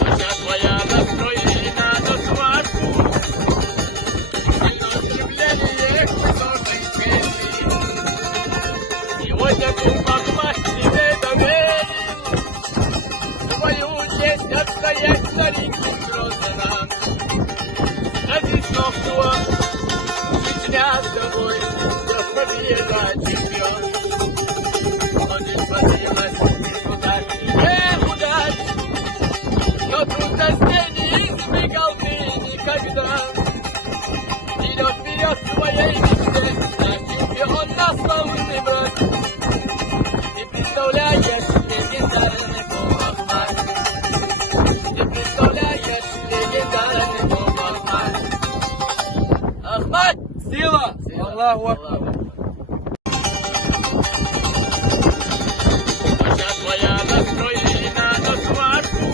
Душа твоя настроена на свадьбу, на устремление к высокой цели. Сегодня кумак тебе доверил свою честь отстоять стареньким грозам. Скажи, снов его, дня с тобой, все победа чемпион. Он не сподобилась удачи, не удачи, но трудностей не избегал ты никогда. Идет вперед своей мечте, на чемпион на славный брод. Ты представляешь легендарный Бог Ахмад, ты представляешь легендарный Бог Ахмад. Ахмад! Сила! Аллаху Акбар! Душа твоя настроена на свадьбу,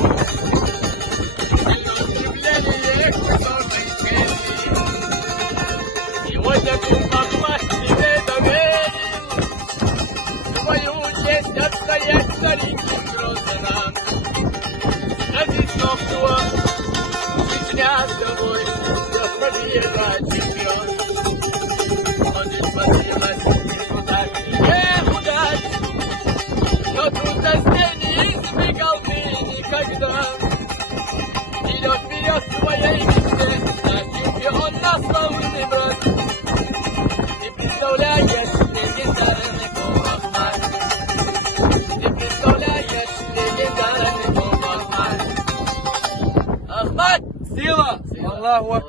на устремление к высокой цели. Сегодня кумак тебе доверил свою честь отстоять стареньким грозам. Скажи, снов его, дня с тобой, все победа чемпион. Он не сподобилась удачи, не удачи, но трудностей не избегал ты никогда. Идет вперед своей мечте, на чемпион на славный брод. Ты представляешь легендарный Бог Ахмад, ты представляешь легендарный Бог Ахмад. Ахмад! Сила! Аллаху Акбар!